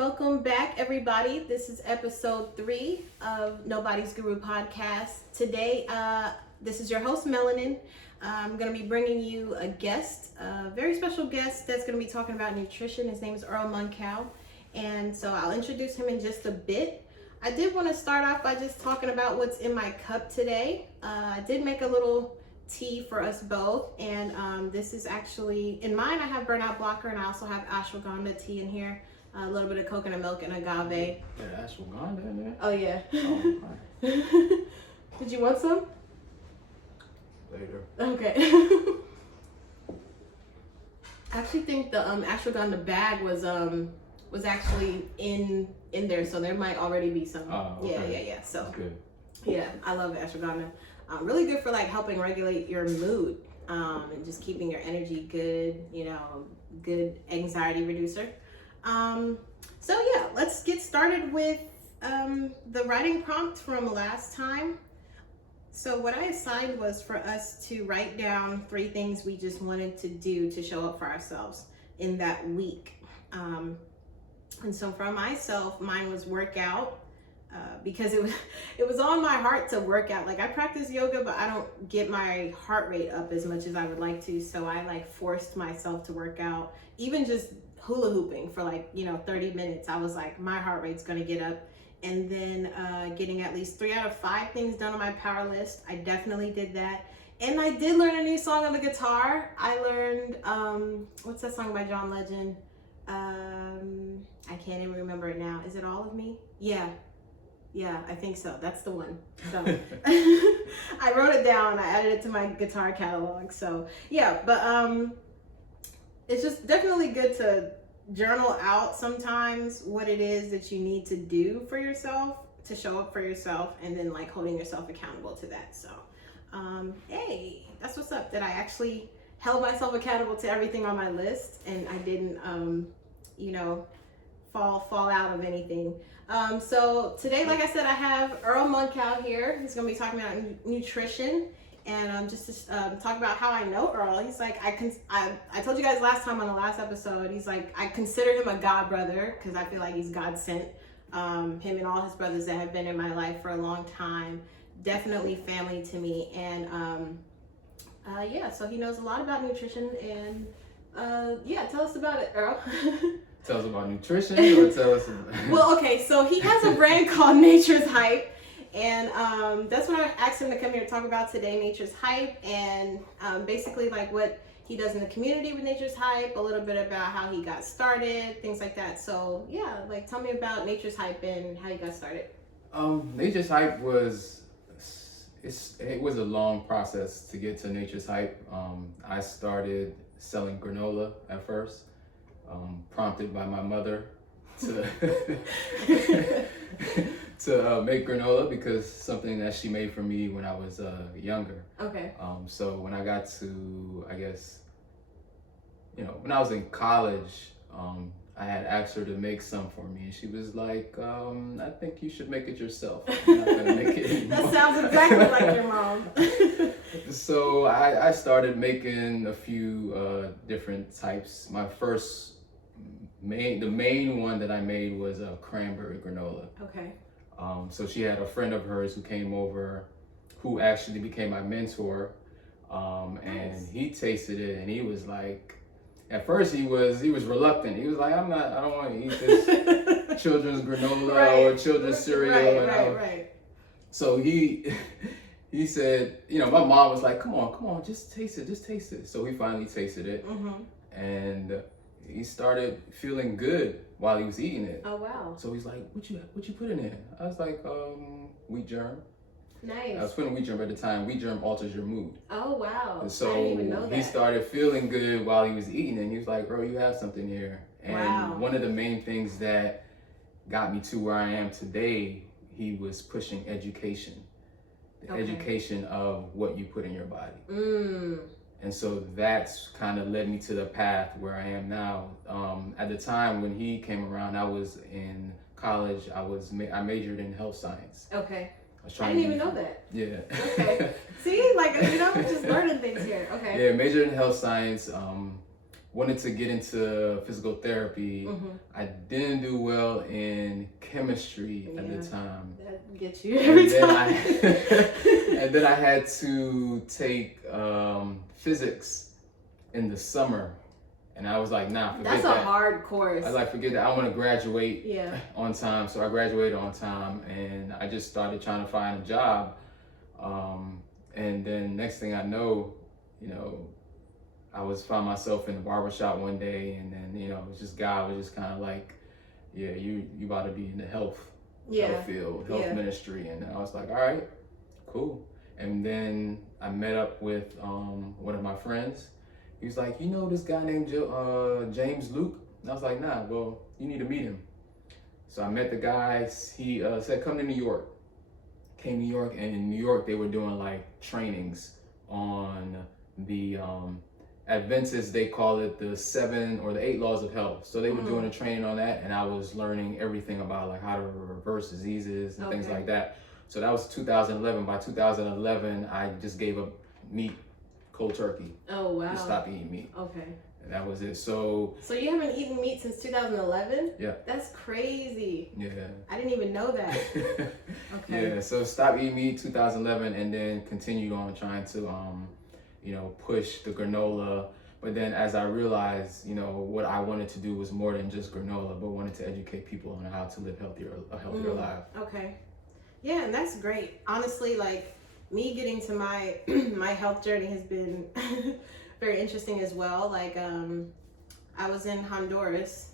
welcome back, everybody. This is episode 3 of Nobody's Guru podcast. Today, this is your host, Melanin. I'm going to be bringing you a guest, a very special guest that's going to be talking about nutrition. His name is Earl Monkou, and so I'll introduce him in just a bit. I did want to start off by just talking about what's in my cup today. I did make a little tea for us both, and this is actually, in mine I have burnout blocker, and I also have ashwagandha tea in here, a little bit of coconut milk and agave. Yeah, ashwagandha in there? Oh yeah. Oh, Did you want some? later. Okay. I actually think the ashwagandha bag was actually in there, so there might already be some. Oh, okay. Yeah. So That's good. yeah, I love ashwagandha. Really good for like helping regulate your mood and just keeping your energy good, good anxiety reducer. So yeah, let's get started with the writing prompt from last time. So what I assigned was for us to write down 3 things we just wanted to do to show up for ourselves in that week. And so for myself, mine was workout. Because it was on my heart to work out. Like, I practice yoga, but I don't get my heart rate up as much as I would like to. So I forced myself to work out. Even just hula hooping for 30 minutes. I was like, my heart rate's gonna get up. And then getting at least 3 out of 5 things done on my power list. I definitely did that. And I did learn a new song on the guitar. I learned, what's that song by John Legend? I can't even remember it now. Is it All of Me? Yeah, I think so. That's the one. So I wrote it down. I added it to my guitar catalog. So yeah, but it's just definitely good to journal out sometimes what it is that you need to do for yourself to show up for yourself, and then holding yourself accountable to that. So hey, that's what's up. That I actually held myself accountable to everything on my list, and I didn't fall out of anything. So today, like I said, I have Earl Monkou here. He's going to be talking about nutrition, and just to talk about how I know Earl. He's like, I told you guys last time on the last episode, he's like, I consider him a god brother because I feel like he's God sent. Him and all his brothers that have been in my life for a long time, definitely family to me. And yeah, so he knows a lot about nutrition, and yeah, tell us about it, Earl. Tell us about nutrition, or tell us about... Well, okay, so he has a brand called Nature's Hype, and that's what I asked him to come here to talk about today, Nature's Hype, and basically what he does in the community with Nature's Hype, a little bit about how he got started, things like that. So yeah, tell me about Nature's Hype and how you got started. Nature's Hype was a long process to get to Nature's Hype. I started selling granola at first. Prompted by my mother to to make granola, because something that she made for me when I was younger. Okay. So when I got to, I guess, when I was in college, I had asked her to make some for me, and she was like, I think you should make it yourself. I'm not gonna make it anymore. That sounds exactly like your mom. So I started making a few different types. My first the main one that I made was a cranberry granola. Okay. So she had a friend of hers who came over, who actually became my mentor, and Nice. he tasted it, and he was like, at first he was reluctant. He was like, I don't want to eat this children's granola or children's cereal. Right. So he said, my mom was like, come on, just taste it. So he finally tasted it, and he started feeling good while he was eating it. Oh wow. So he's like, what you put in there? I was like, wheat germ. Nice. I was putting wheat germ at the time. Wheat germ alters your mood. Oh wow. And so I didn't even know that. he started feeling good while he was eating, and he was like, bro, you have something here. And Wow. one of the main things that got me to where I am today, he was pushing education. The Okay. education of what you put in your body. And so that's kind of led me to the path where I am now. At the time when he came around, I was in college. I majored in health science. Okay. I didn't even know that. Yeah. Okay. See, just learning things here. Okay. Yeah, majored in health science. wanted to get into physical therapy. I didn't do well in chemistry at the time. That gets you every time. And then I had to take physics in the summer. And I was like, nah, forget that. That's a hard course. I was like, forget that. I want to graduate on time. So I graduated on time, and I just started trying to find a job. And then next thing I know, you know, I found myself in the barbershop one day, and then, you know, it was just God was just kind of like, yeah, you about to be in the health field, health ministry. And I was like, all right, cool. And then I met up with one of my friends. He was like, you know this guy named James Luke? And I was like, nah, well, you need to meet him. So I met the guy. He said, come to New York. Came to New York, and in New York, they were doing like trainings on the Adventists, they call it the 7 or the 8 laws of health. So they were doing a training on that, and I was learning everything about like how to reverse diseases and things like that. So that was 2011. By 2011, I just gave up meat cold turkey. Oh, wow. Just stopped eating meat. Okay. And that was it. So you haven't eaten meat since 2011? Yeah. That's crazy. Yeah. I didn't even know that. Okay. Yeah, so stopped eating meat 2011, and then continued on trying to you know, push the granola. But then as I realized, you know, what I wanted to do was more than just granola, but wanted to educate people on how to live a healthier life. Okay. Yeah, and that's great. Honestly, like me getting to my my health journey has been very interesting as well. Like I was in Honduras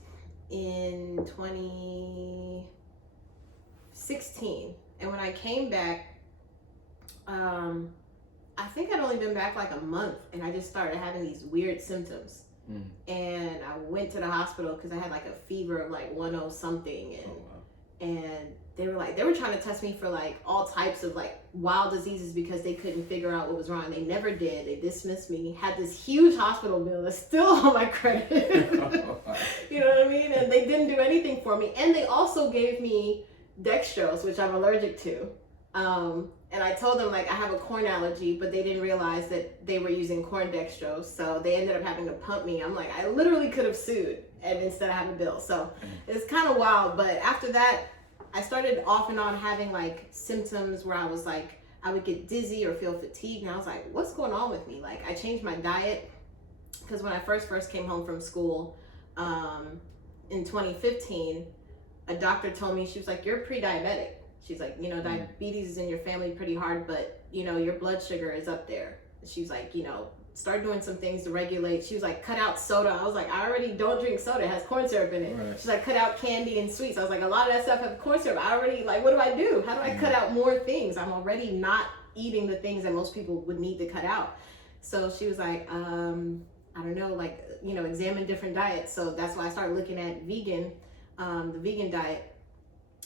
in 2016, and when I came back, I think I'd only been back like a month, and I just started having these weird symptoms. And I went to the hospital because I had like a fever of like 100 something, and they were trying to test me for like all types of like wild diseases because they couldn't figure out what was wrong. They never did. They dismissed me. Had this huge hospital bill that's still on my credit. You know what I mean? And they didn't do anything for me. And they also gave me dextrose, which I'm allergic to. And I told them like I have a corn allergy, but they didn't realize that they were using corn dextrose. So they ended up having to pump me. I'm like, I literally could have sued and instead of having a bill. So it's kind of wild. But after that, I started off and on having like symptoms where I was like, I would get dizzy or feel fatigued. And I was like, what's going on with me? Like I changed my diet because when I first came home from school in 2015, a doctor told me, she was like, you're pre-diabetic. She's like, you know, diabetes is in your family pretty hard, but, you know, your blood sugar is up there. She's like, you know, start doing some things to regulate. She was like, cut out soda. I was like, I already don't drink soda. It has corn syrup in it. Right. She's like, cut out candy and sweets. I was like, a lot of that stuff has corn syrup. I already, like, what do I do? How do I cut out more things? I'm already not eating the things that most people would need to cut out. So she was like, I don't know, like, you know, examine different diets. So that's why I started looking at the vegan diet.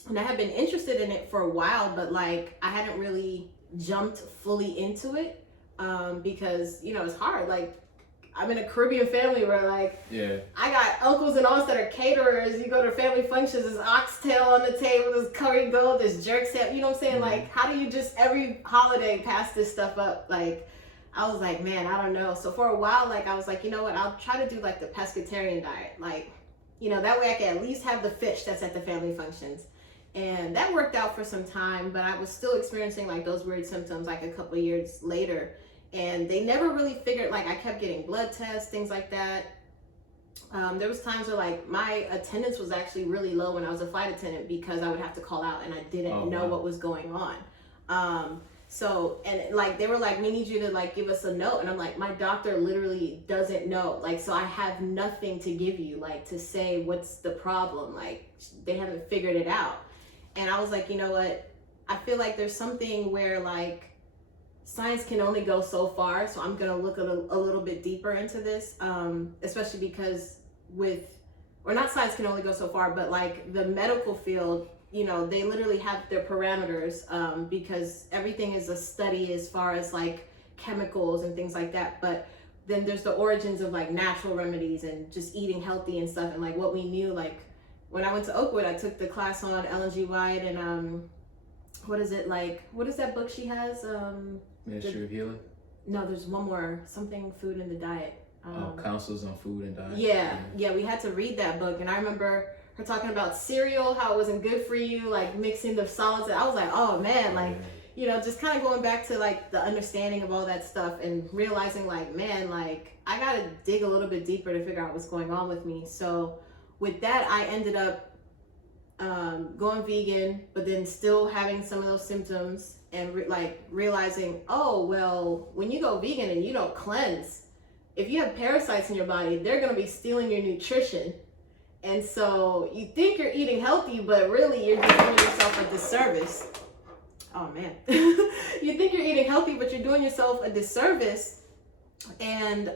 And I had been interested in it for a while, but like I hadn't really jumped fully into it because, you know, it's hard. Like I'm in a Caribbean family where like I got uncles and aunts that are caterers. You go to family functions, there's oxtail on the table, there's curry goat, there's jerk sandwich. You know what I'm saying? Like how do you just every holiday pass this stuff up? Like I was like, man, I don't know. So for a while, like I was like, you know what? I'll try to do like the pescatarian diet. Like, you know, that way I can at least have the fish that's at the family functions. And that worked out for some time, but I was still experiencing like those weird symptoms like a couple of years later. And they never really figured, like I kept getting blood tests, things like that. There was times where like my attendance was actually really low when I was a flight attendant because I would have to call out and I didn't know what was going on. So, and like, they were like, we need you to like give us a note. And I'm like, my doctor literally doesn't know. Like, so I have nothing to give you, like to say what's the problem. Like they haven't figured it out. And I was like, you know what? I feel like there's something where like science can only go so far. So I'm going to look a little bit deeper into this, especially because not science can only go so far, but like the medical field, you know, they literally have their parameters because everything is a study as far as like chemicals and things like that. But then there's the origins of like natural remedies and just eating healthy and stuff. And like what we knew, like when I went to Oakwood, I took the class on Ellen G. White and what is that book she has? Ministry of Healing? No, there's one more, something food in the diet. Counsels on Food and Diet. Yeah, we had to read that book, and I remember her talking about cereal, how it wasn't good for you, like mixing the solids. And I was like, oh man, like, you know, just kind of going back to like the understanding of all that stuff and realizing like, man, like I gotta dig a little bit deeper to figure out what's going on with me. So with that, I ended up going vegan, but then still having some of those symptoms, and realizing, oh well, when you go vegan and you don't cleanse, if you have parasites in your body, they're going to be stealing your nutrition. And so you think you're eating healthy, but really you're just doing yourself a disservice. Oh man. You think you're eating healthy, but you're doing yourself a disservice. And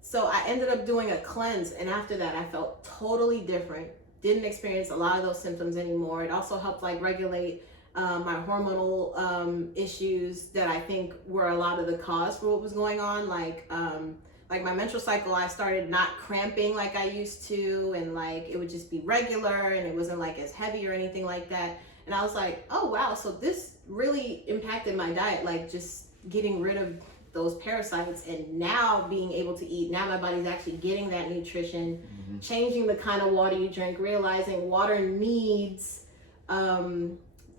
so I ended up doing a cleanse, and after that I felt totally different. Didn't experience a lot of those symptoms anymore. It also helped like regulate my hormonal issues that I think were a lot of the cause for what was going on. Like my menstrual cycle, I started not cramping like I used to, and like it would just be regular, and it wasn't like as heavy or anything like that. And I was like, oh wow, so this really impacted my diet, like just getting rid of those parasites, and now being able to eat. Now my body's actually getting that nutrition, changing the kind of water you drink, realizing water needs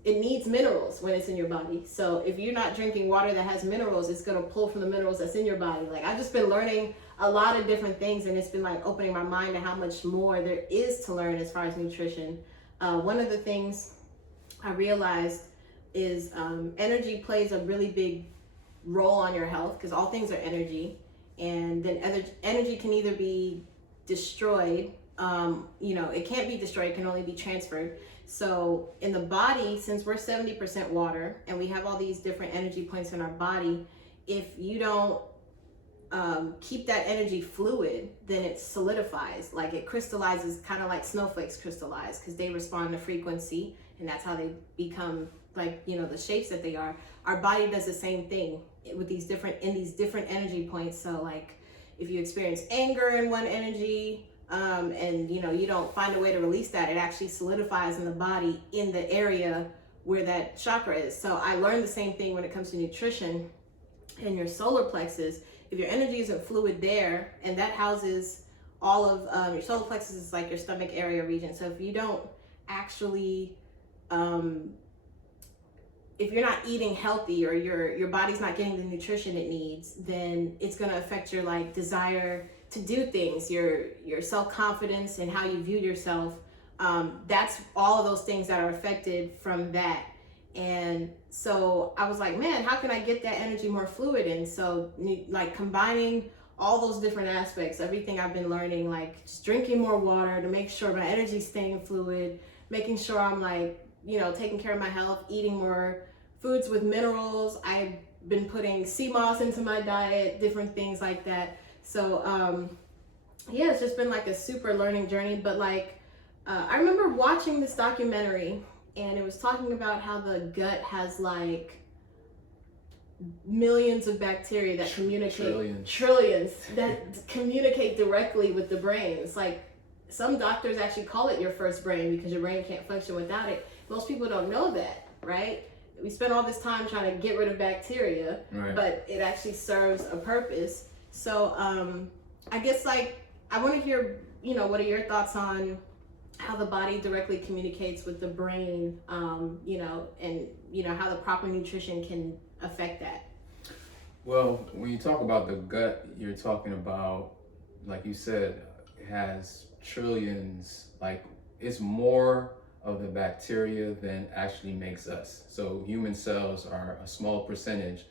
it needs minerals when it's in your body. So if you're not drinking water that has minerals, it's going to pull from the minerals that's in your body. Like I've just been learning a lot of different things, and it's been like opening my mind to how much more there is to learn as far as nutrition. One of the things I realized is energy plays a really big role on your health, because all things are energy, and then energy can either be destroyed, it can't be destroyed, it can only be transferred. So in the body, since we're 70% water and we have all these different energy points in our body, if you don't keep that energy fluid, then it solidifies, like it crystallizes, kind of like snowflakes crystallize, because they respond to frequency, and that's how they become like, the shapes that they are. Our body does the same thing with these different energy points. So like if you experience anger in one energy, and you don't find a way to release that, it actually solidifies in the body in the area where that chakra is. So I learned the same thing when it comes to nutrition. In your solar plexus, if your energy isn't fluid there, and that houses all of your solar plexus is like your stomach area region. So if you don't actually if you're not eating healthy, or your body's not getting the nutrition it needs, then it's going to affect your like desire to do things, your self-confidence, and how you view yourself. That's all of those things that are affected from that. And so I was like, man, how can I get that energy more fluid? And so like combining all those different aspects, everything I've been learning, like just drinking more water to make sure my energy's staying fluid, making sure I'm like, taking care of my health, eating more foods with minerals. I've been putting sea moss into my diet, different things like that. So it's just been like a super learning journey. But like I remember watching this documentary, and it was talking about how the gut has like millions of bacteria that communicate, trillions that communicate directly with the brain. It's like some doctors actually call it your first brain, because your brain can't function without it. Most people don't know that, right? We spend all this time trying to get rid of bacteria, right, but it actually serves a purpose. So I guess like I want to hear, what are your thoughts on how the body directly communicates with the brain, and how the proper nutrition can affect that? Well, when you talk about the gut, you're talking about, like you said, it has trillions, like it's more of the bacteria than actually makes us. So human cells are a small percentage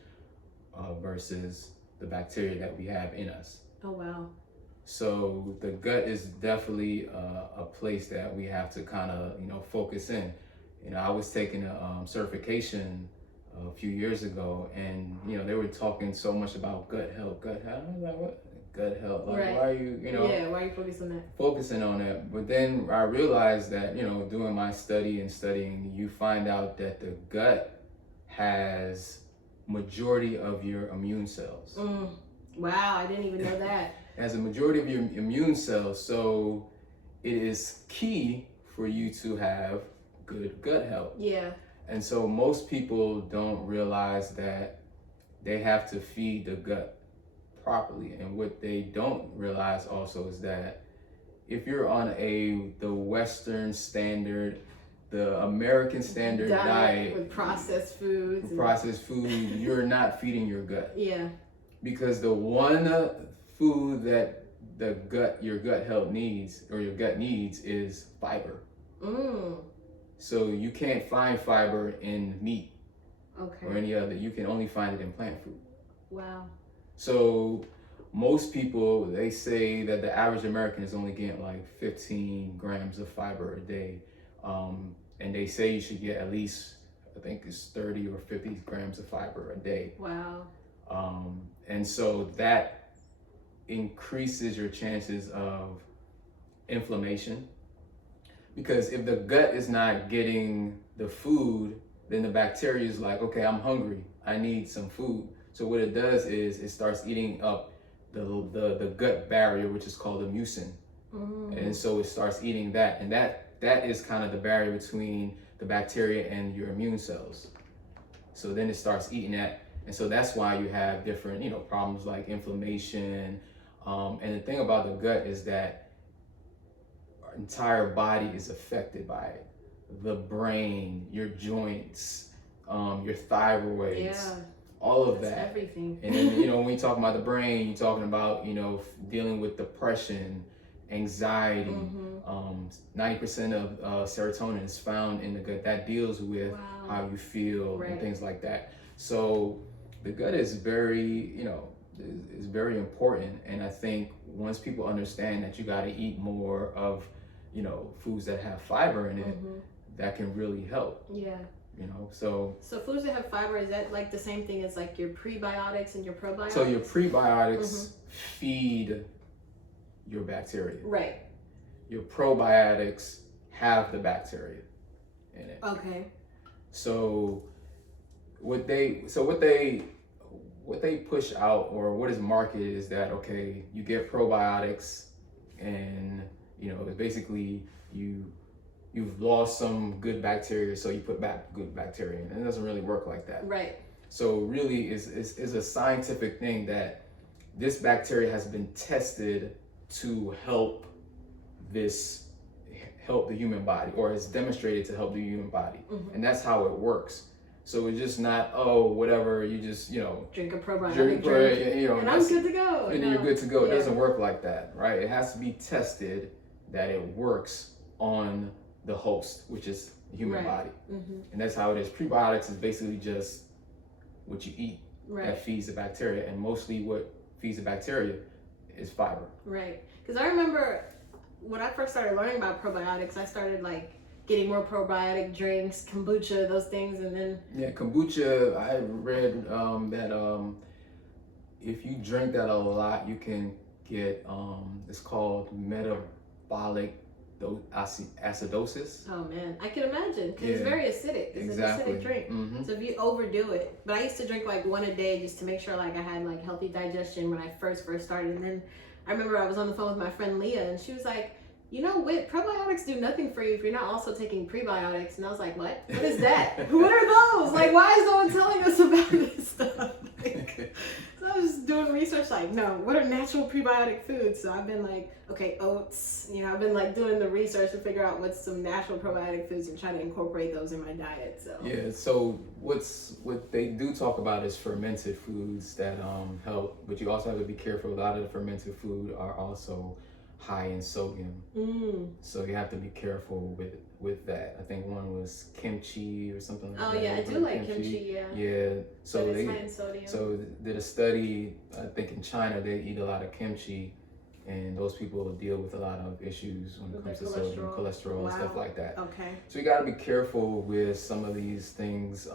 versus the bacteria that we have in us. Oh, wow. So the gut is definitely a place that we have to kind of, focus in. I was taking a certification a few years ago, and, they were talking so much about gut health. I was like, what? Gut health? Like, right. Why are you, why are you focusing on that? But then I realized that, doing my studying, you find out that the gut has majority of your immune cells. Wow, I didn't even know that. As a majority of your immune cells, so it is key for you to have good gut health. Yeah. And so most people don't realize that they have to feed the gut properly. And what they don't realize also is that if you're on the Western standard, the American standard diet with processed foods, you're not feeding your gut. Yeah. Because the one food that your gut health needs, or your gut needs, is fiber. So you can't find fiber in meat or any other. You can only find it in plant food. Wow. So most people, they say that the average American is only getting like 15 grams of fiber a day. And they say you should get at least, I think it's 30 or 50 grams of fiber a day. Wow. And so that increases your chances of inflammation. Because if the gut is not getting the food, then the bacteria is like, okay, I'm hungry, I need some food. So what it does is it starts eating up the gut barrier, which is called the mucin. And so it starts eating that. And that is kind of the barrier between the bacteria and your immune cells. So then it starts eating that. And so that's why you have different, problems like inflammation. And the thing about the gut is that our entire body is affected by it. The brain, your joints, your thyroid, all of that. Everything. And then, when you talk about the brain, you're talking about, dealing with depression, anxiety. 90% of serotonin is found in the gut. That deals with how you feel and things like that. So the gut is very, is very important. And I think once people understand that you got to eat more of, foods that have fiber in it, that can really help. Yeah. So foods that have fiber, is that like the same thing as like your prebiotics and your probiotics? So your prebiotics feed your bacteria. Right. Your probiotics have the bacteria in it. Okay. So what they push out, or what is marketed, is that, okay, you get probiotics and it's basically you've lost some good bacteria, so you put back good bacteria in. And it doesn't really work like that. Right. So really is a scientific thing that this bacteria has been tested to help the human body, or is demonstrated to help the human body. And that's how it works. So it's just not, whatever, you just, drink a probiotic drink, and I'm good to go. And you're good to go. It doesn't work like that, right? It has to be tested that it works on the host, which is the human body. And that's how it is. Prebiotics is basically just what you eat that feeds the bacteria, and mostly what feeds the bacteria is fiber. Right. Because I remember when I first started learning about probiotics, I started like getting more probiotic drinks, kombucha, those things, and then kombucha. I read that if you drink that a lot, you can get it's called metabolic acidosis. Oh man, I can imagine, because it's very acidic. It's an acidic drink. So if you overdo it, but I used to drink like one a day just to make sure like I had like healthy digestion when I first started. And then I remember I was on the phone with my friend Leah, and she was like, probiotics do nothing for you if you're not also taking prebiotics. And I was like, what is that? What are those? Like, why is no one telling us about this stuff? So I was just doing research, like, no, what are natural prebiotic foods? So I've been like, okay, oats. I've been like doing the research to figure out what's some natural probiotic foods and try to incorporate those in my diet. So so what they do talk about is fermented foods that help, but you also have to be careful. A lot of the fermented food are also high in sodium, so you have to be careful with that. I think one was kimchi or something like that. Oh yeah, I do like kimchi. Yeah. So but it's high in sodium. So did a study. I think in China they eat a lot of kimchi, and those people deal with a lot of issues when it comes to sodium, cholesterol, and stuff like that. Okay. So you got to be careful with some of these things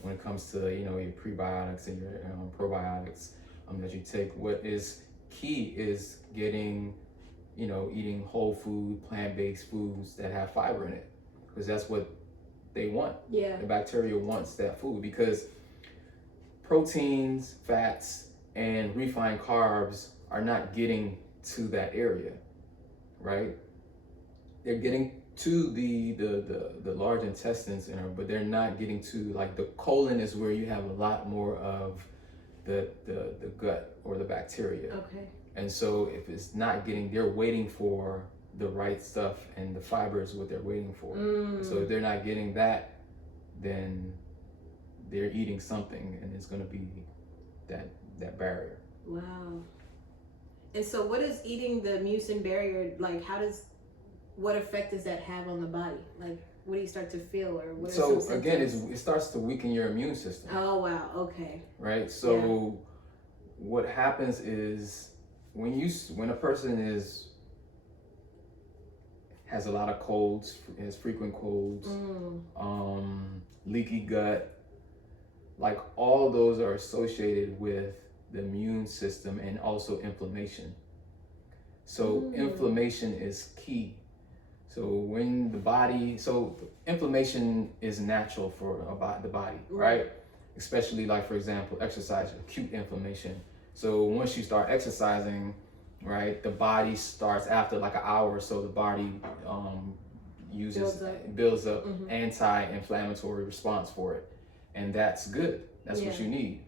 when it comes to your prebiotics and your probiotics that you take. What is key is getting eating whole food, plant-based foods that have fiber in it, because that's what they want. Yeah. The bacteria wants that food, because proteins, fats, and refined carbs are not getting to that area, right? They're getting to the large intestines, but they're not getting to, like, the colon is where you have a lot more of the gut or the bacteria. Okay. And so if it's not getting, they're waiting for the right stuff, and the fiber is what they're waiting for. So if they're not getting that, then they're eating something, and it's going to be that barrier. Wow. And so what is eating the mucin barrier, like what effect does that have on the body? Like, what do you start to feel, or what are So some again, symptoms? it starts to weaken your immune system. Oh, wow. Okay. Right? So what happens is when a person has a lot of colds, has frequent colds, leaky gut, like all those are associated with the immune system and also inflammation. So inflammation is key. So when inflammation is natural for the body, right? Especially like, for example, exercise, acute inflammation. So once you start exercising, right, the body starts after like an hour or so, the body builds up anti-inflammatory response for it. And that's good. That's what you need.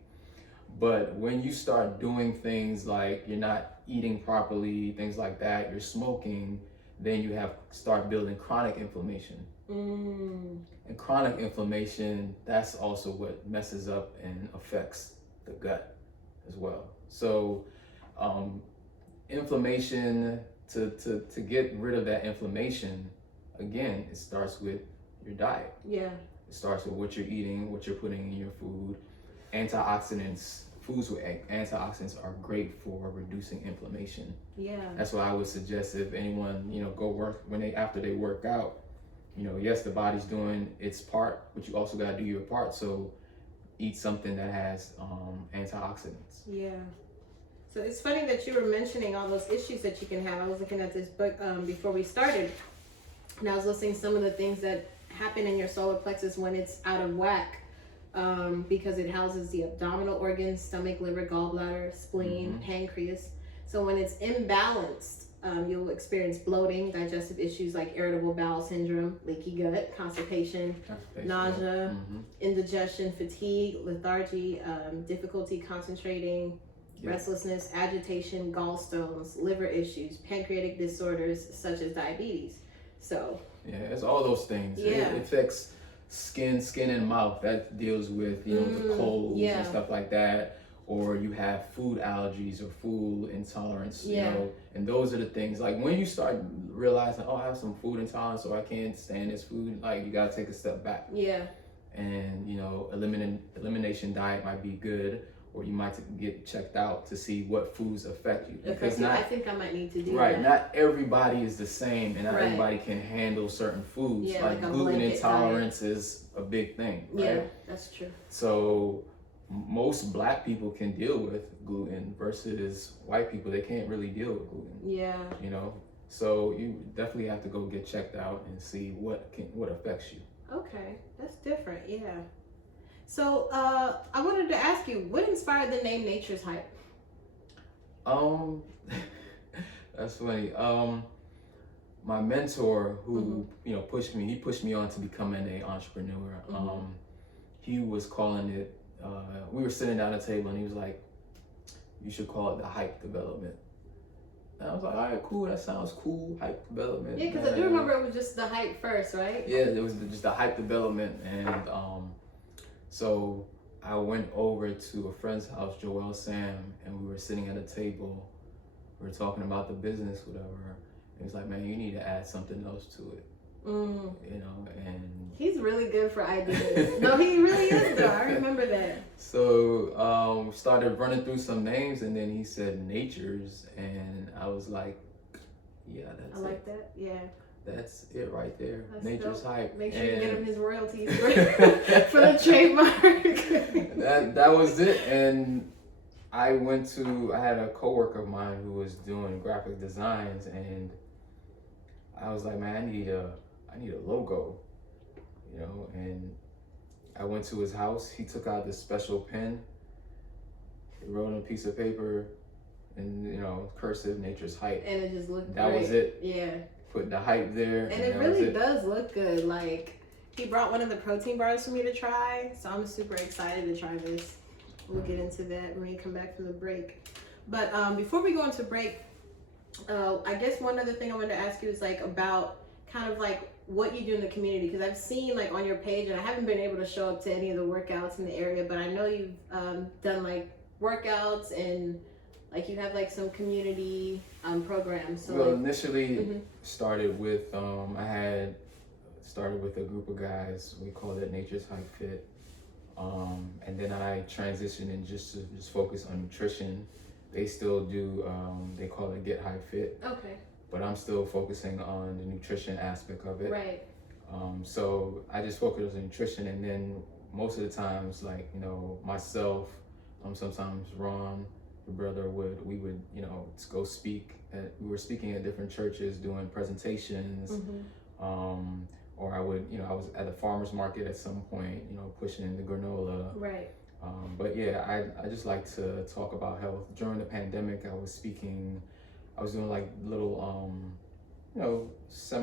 But when you start doing things like you're not eating properly, things like that, you're smoking, then you start building chronic inflammation. And chronic inflammation, that's also what messes up and affects the gut as well. So inflammation, to get rid of that inflammation, again, it starts with your diet. Yeah. It starts with what you're eating, what you're putting in your food. Antioxidants, foods with antioxidants are great for reducing inflammation. Yeah. That's why I would suggest if anyone, go work after they work out, yes, the body's doing its part, but you also got to do your part. So eat something that has antioxidants. Yeah. So it's funny that you were mentioning all those issues that you can have. I was looking at this book before we started, and I was listing some of the things that happen in your solar plexus when it's out of whack, because it houses the abdominal organs, stomach, liver, gallbladder, spleen, pancreas. So when it's imbalanced, you'll experience bloating, digestive issues like irritable bowel syndrome, leaky gut, constipation, nausea, indigestion, fatigue, lethargy, difficulty concentrating, restlessness, agitation, gallstones, liver issues, pancreatic disorders such as diabetes. So yeah, it's all those things. Yeah. It affects skin and mouth. That deals with the colds and stuff like that. Or you have food allergies or food intolerance. And those are the things. Like when you start realizing, I have some food intolerance, or I can't stand this food. Like you gotta take a step back. Yeah. And elimination diet might be good. Or you might get checked out to see what foods affect you. Because I think I might need to do that. Right, not everybody is the same, and not everybody can handle certain foods. Yeah, like gluten intolerance is a big thing, right? Yeah, that's true. So most Black people can deal with gluten versus white people, they can't really deal with gluten. Yeah. So you definitely have to go get checked out and see what affects you. Okay, that's different, yeah. So I wanted to ask you, what inspired the name Nature's Hype? That's funny. My mentor, who pushed me on to becoming an entrepreneur. He was calling it. We were sitting down at the table, and he was like, "You should call it the hype development." And I was like, "All right, cool. That sounds cool. Hype development." Yeah, because I do remember it was just the hype first, right? Yeah, it was just the hype development, and so I went over to a friend's house, Joel Sam, and we were sitting at a table. We were talking about the business, whatever. And he was like, "Man, you need to add something else to it." And he's really good for ideas. No, he really is though. I remember that. So started running through some names, and then he said Nature's, and I was like, "Yeah, that's it. I like that. Yeah. That's it right there. That's Nature's dope. Hype." Make sure you get him his royalties for the trademark. That was it. And I had a coworker of mine who was doing graphic designs, and I was like, "Man, I need a logo," and I went to his house. He took out this special pen. He wrote on a piece of paper, and cursive, Nature's Hype. And it just looked great. That was it. Yeah. Put the hype there. And it really does look good. Like, he brought one of the protein bars for me to try, so I'm super excited to try this. we'll get into that when we come back from the break. But before we go into break, I guess one other thing I wanted to ask you is like about kind of like what you do in the community, because I've seen like on your page, and I haven't been able to show up to any of the workouts in the area, but I know you've done like workouts and like you have like some community programs. So well, like, initially started with I had started with a group of guys. We called it Nature's High Fit, and then I transitioned and just focus on nutrition. They still do. They call it Get High Fit. Okay. But I'm still focusing on the nutrition aspect of it. Right. So I just focus on nutrition, and then most of the times, like, you know, myself, sometimes Ron, the brother, we would, you know, go speak. We were speaking at different churches, doing presentations, or I would, you know, I was at a farmer's market at some point, you know, pushing in the granola. Right. But yeah, I just like to talk about health. During the pandemic, I was speaking. I was doing like little, you know,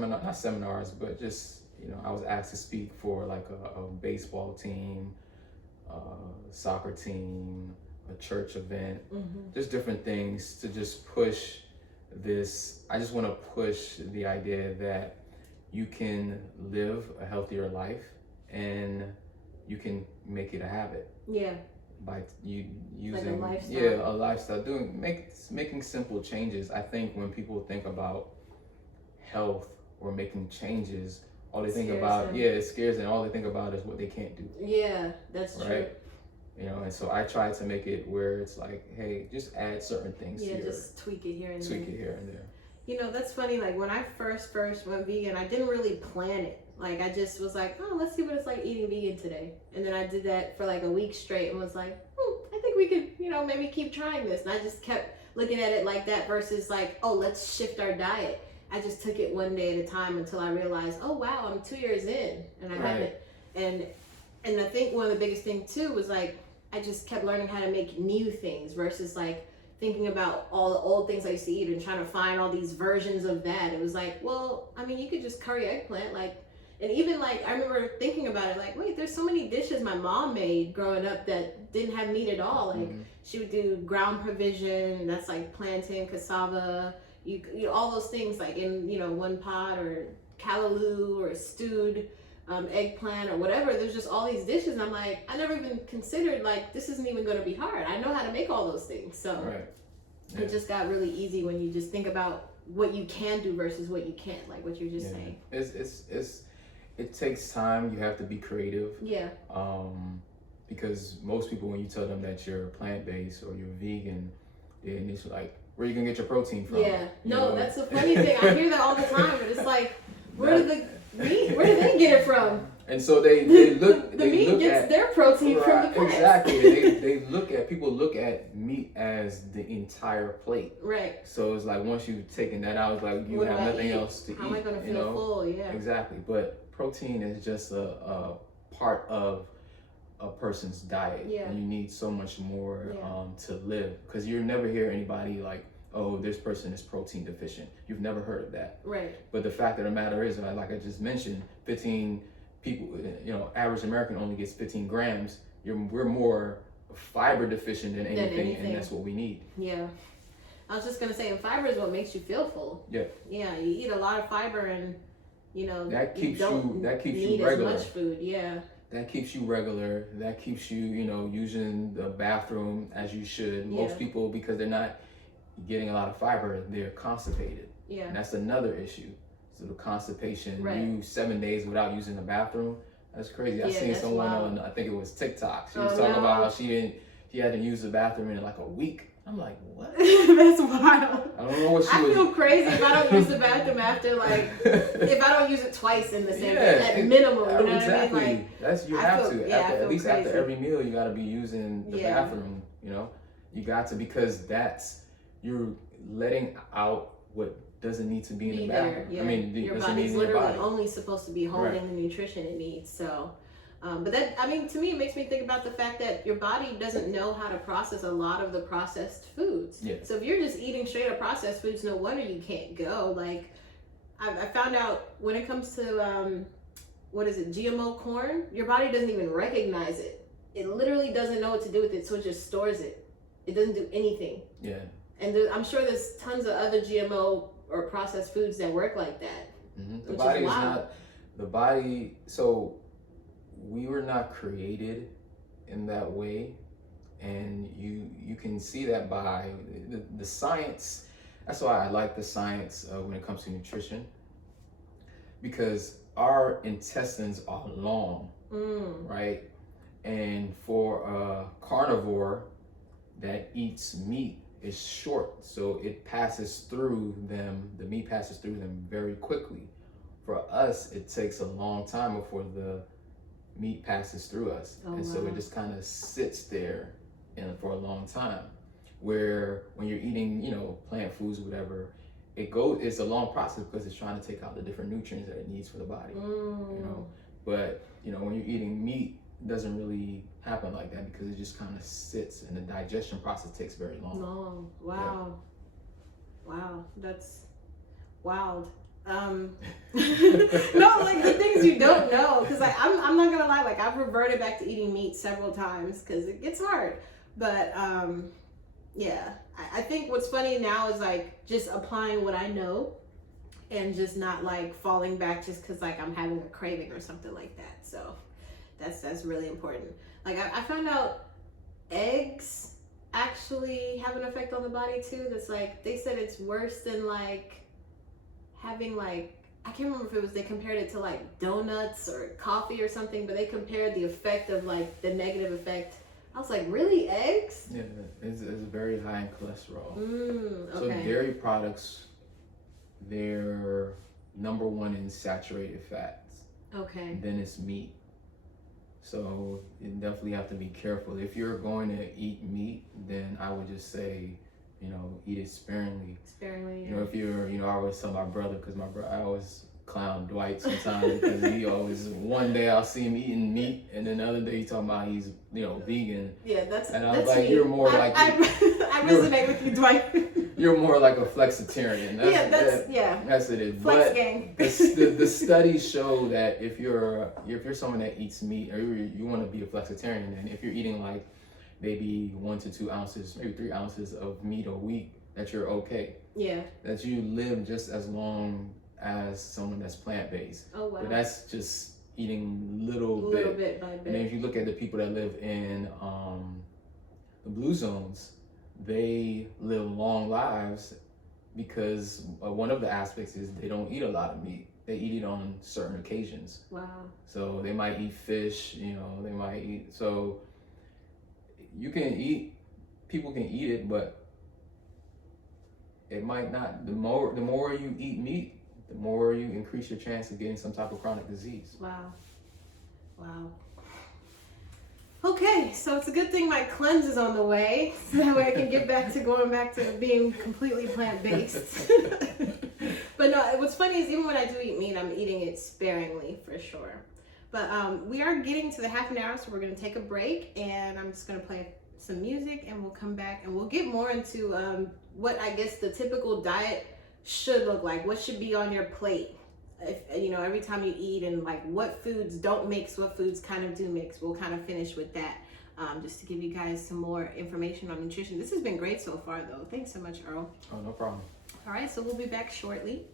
not seminars, but just, you know, I was asked to speak for like a baseball team, soccer team, a church event, just different things to just push this. I just want to push the idea that you can live a healthier life and you can make it a habit. Yeah. By you like using a lifestyle. Making simple changes. I think when people think about health or making changes, all they think about it scares them. All they think about is what they can't do. Yeah, that's true. Right? You know, and so I try to make it where it's like, hey, just add certain things here. Just tweak it here and there. Tweak it here and there. You know, that's funny. Like when I first went vegan, I didn't really plan it. Like I just was like, oh, let's see what it's like eating vegan today. And then I did that for like a week straight and was like, I think we could, you know, maybe keep trying this. And I just kept looking at it like that versus like, oh, let's shift our diet. I just took it one day at a time until I realized, oh wow, I'm 2 years in and I haven't. And I think one of the biggest things too was like, I just kept learning how to make new things versus like thinking about all the old things I used to eat and trying to find all these versions of that. It was like, well, I mean, you could just curry eggplant, like, and even like, I remember thinking about it, like, wait, there's so many dishes my mom made growing up that didn't have meat at all. Like she would do ground provision, that's like plantain, cassava, you all those things like in, you know, one pot, or callaloo or stewed eggplant or whatever. There's just all these dishes and I'm like, I never even considered like this isn't even going to be hard. I know how to make all those things. So it just got really easy when you just think about what you can do versus what you can't, like what you're just saying. It takes time. You have to be creative. Yeah. Because most people, when you tell them that you're plant-based or you're vegan, they initially like, where are you gonna get your protein from? Yeah. No, that's the funny thing. I hear that all the time, but it's like, where do they get it from? And so they look. The meat gets their protein from the plant. Exactly. People look at meat as the entire plate. Right. So it's like once you've taken that out, it's like you have nothing else to eat. How am I gonna feel full? Yeah. Exactly. But protein is just a part of a person's diet. Yeah. And you need so much more to live, because you never hear anybody like, oh, this person is protein deficient. You've never heard of that. Right. But the fact of the matter is, like I just mentioned, 15 people, you know, average American only gets 15 grams. We're more fiber deficient than anything, and that's what we need. Yeah. I was just gonna say, and fiber is what makes you feel full. Yeah. Yeah, you eat a lot of fiber, and you know that keeps you you regular. As much food. Yeah. That keeps you regular. That keeps you, you know, using the bathroom as you should. Most people, because they're not getting a lot of fiber, they're constipated. Yeah. And that's another issue. So the constipation, you 7 days without using the bathroom, that's crazy. I seen someone on, I think it was TikTok. She was talking about how she hadn't used the bathroom in like a week. I'm like, what? That's wild. I don't know what I feel crazy if I don't use the bathroom after, like, if I don't use it twice in the same day, at minimum. You know what I mean? Like, that's, you have to. At least after every meal, you got to be using the bathroom. You know, you got to, because you're letting out what doesn't need to be in the bathroom. Yeah. I mean, your body's literally only supposed to be holding the nutrition it needs. So, but that, I mean, to me, it makes me think about the fact that your body doesn't know how to process a lot of the processed foods. Yeah. So if you're just eating straight up processed foods, no wonder you can't go. Like, I found out when it comes to, GMO corn, your body doesn't even recognize it. it literally doesn't know what to do with it, so it just stores it. It doesn't do anything. Yeah. And I'm sure there's tons of other GMO or processed foods that work like that. The body is not the body. So we were not created in that way, and you can see that by the science. That's why I like the science when it comes to nutrition, because our intestines are long, right? And for a carnivore that eats meat, is short, so it passes through them, the meat passes through them very quickly. For us, it takes a long time before the meat passes through us. So it just kind of sits there for a long time. Where when you're eating, plant foods or whatever, it's a long process because it's trying to take out the different nutrients that it needs for the body. But when you're eating meat, it doesn't really happen like that because it just kind of sits, and the digestion process takes very long. Wow. Yeah. Wow, that's wild. No, like the things you don't know, because I'm not gonna lie, like I've reverted back to eating meat several times because it gets hard. But yeah, I think what's funny now is like just applying what I know and just not like falling back just because like I'm having a craving or something like that. So that's really important. Like I found out eggs actually have an effect on the body too. That's like, they said it's worse than like having like, I can't remember if it was, they compared it to like donuts or coffee or something, but they compared the effect of like the negative effect. I was like, really, eggs? Yeah, it's very high in cholesterol. Okay. So dairy products, they're number one in saturated fats. Okay. And then it's meat. So you definitely have to be careful. If you're going to eat meat, then I would just say, eat it sparingly. Sparingly, yeah. If you're, I always tell my brother, because I always clown Dwight sometimes because he always, one day I'll see him eating meat, and then the other day he's talking about he's, vegan. Yeah, that's and I was that's like, me. You're more like I resonate with you, Dwight. You're more like a flexitarian. That's it is. Flex but gang. the studies show that if you're someone that eats meat, or you want to be a flexitarian, and if you're eating like maybe 1 to 2 ounces, maybe 3 ounces of meat a week, that you're okay. Yeah. That you live just as long as someone that's plant-based. Oh wow. But that's just eating little bit by bit. And then if you look at the people that live in the blue zones, they live long lives because one of the aspects is they don't eat a lot of meat. They eat it on certain occasions. Wow. So they might eat fish, they might eat, so people can eat it, but it might not, the more you eat meat, the more you increase your chance of getting some type of chronic disease. Wow. Okay, so it's a good thing my cleanse is on the way, so that way I can get back to going back to being completely plant-based. But no, what's funny is even when I do eat meat, I'm eating it sparingly for sure. But we are getting to the half an hour, so we're going to take a break, and I'm just going to play some music, and we'll come back and we'll get more into what I guess the typical diet should look like, what should be on your plate. If every time you eat, and like what foods don't mix, what foods kind of do mix. We'll kind of finish with that, just to give you guys some more information on nutrition. This has been great so far though. Thanks so much, Earl. Oh, no problem. All right, so we'll be back shortly.